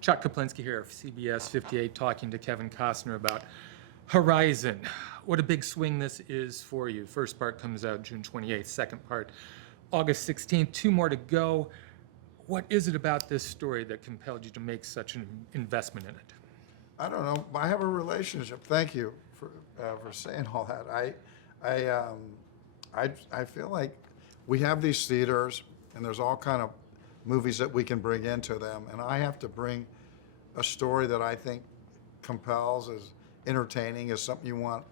Chuck Koplinski here of CBS 58 talking to Kevin Costner about Horizon. What a big swing this is for you. First part comes out June 28th, second part August 16th. Two more to go. What is it about this story that compelled you to make such an investment in it? I don't know. I have a relationship. Thank you for saying all that. I feel like we have these theaters, and there's all kind of movies that we can bring into them, and I have to bring a story that I think compels, is entertaining, is something you want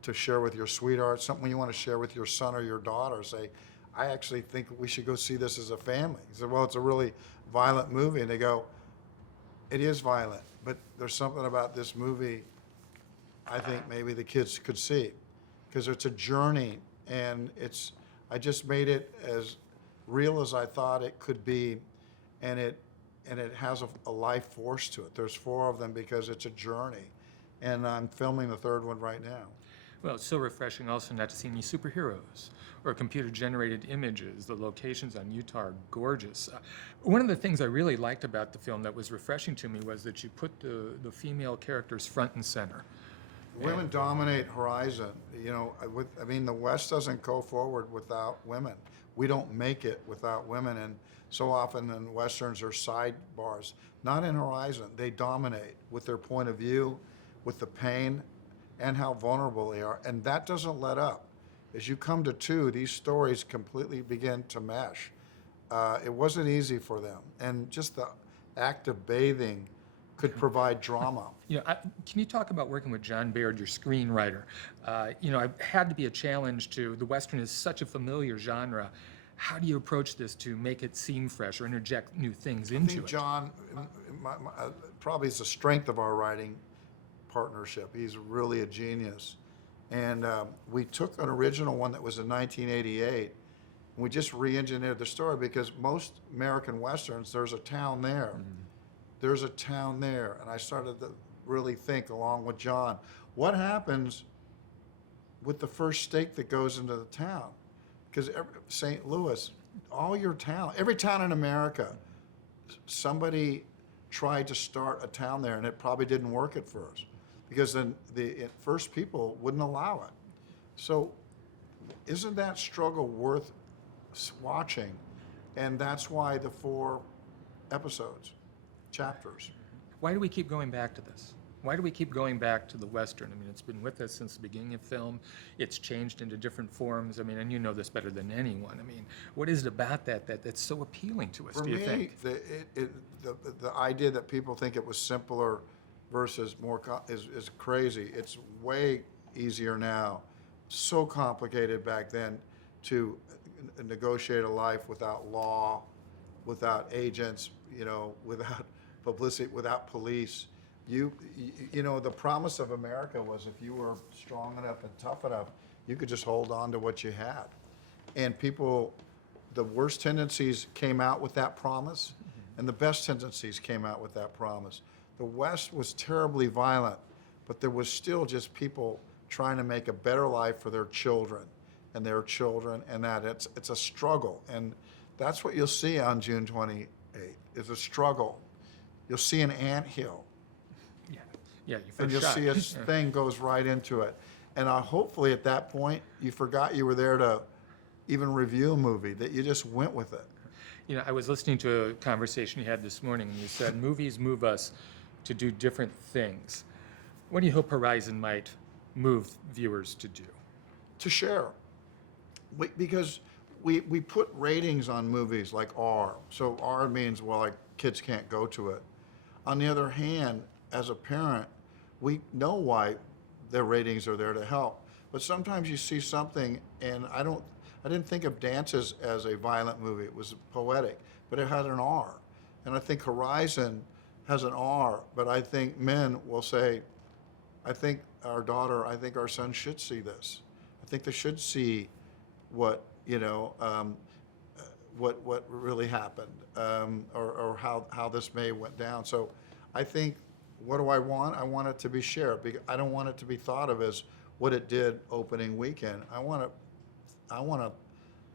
to share with your sweetheart, something you want to share with your son or your daughter. Say, I actually think we should go see this as a family. You say, well, it's a really violent movie, and they go, it is violent, but there's something about this movie I think maybe the kids could see, because it's a journey, and I just made it as real as I thought it could be, and it has a life force to it. There's four of them because it's a journey, and I'm filming the third one right now. Well, it's so refreshing also not to see any superheroes or computer-generated images. The locations on Utah are gorgeous. One of the things I really liked about the film that was refreshing to me was that you put the female characters front and center. Women dominate Horizon. You know, the West doesn't go forward without women. We don't make it without women, and so often in Westerns are sidebars. Not in Horizon. They dominate with their point of view, with the pain, and how vulnerable they are, and that doesn't let up. As you come to two, these stories completely begin to mesh. It wasn't easy for them, and just the act of bathing could provide drama. You know, can you talk about working with John Baird, your screenwriter? It had to be a challenge to, the Western is such a familiar genre. How do you approach this to make it seem fresh or interject new things into it? I think John, probably is the strength of our writing partnership. He's really a genius. And we took an original one that was in 1988, and we just re-engineered the story, because most American Westerns, there's a town there. There's a town there. And I started to really think, along with John, what happens with the first stake that goes into the town? Because St. Louis, all your town, every town in America, somebody tried to start a town there, and it probably didn't work at first, because then the first people wouldn't allow it. So isn't that struggle worth watching? And that's why the 4 episodes, chapters. Why do we keep going back to this? Why do we keep going back to the Western? I mean, it's been with us since the beginning of film. It's changed into different forms. I mean, and you know this better than anyone. I mean, what is it about that's so appealing to us, do you think? For me, the idea that people think it was simpler versus more is crazy. It's way easier now. So complicated back then to negotiate a life without law, without agents, without publicity, without police. You know, the promise of America was, if you were strong enough and tough enough, you could just hold on to what you had. And people, the worst tendencies came out with that promise, and the best tendencies came out with that promise. The West was terribly violent, but there was still just people trying to make a better life for their children, and that it's a struggle. And that's what you'll see on June 28th, is a struggle. You'll see an anthill. Yeah, and you'll see a thing goes right into it. And hopefully at that point, you forgot you were there to even review a movie, that you just went with it. You know, I was listening to a conversation you had this morning, and you said movies move us to do different things. What do you hope Horizon might move viewers to do? To share. Because we put ratings on movies like R. So R means, well, like, kids can't go to it. On the other hand, as a parent, we know why their ratings are there to help. But sometimes you see something, and I didn't think of Dances as a violent movie. It was poetic, but it had an R. And I think Horizon has an R, but I think men will say, I think our son should see this. I think they should see what really happened, or how this may went down. So I think, what do I want? I want it to be shared, because I don't want it to be thought of as what it did opening weekend. I want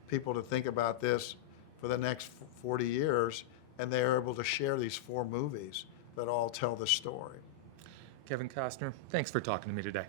people to think about this for the next 40 years, and they're able to share these 4 movies. that all tell the story. Kevin Costner, thanks for talking to me today.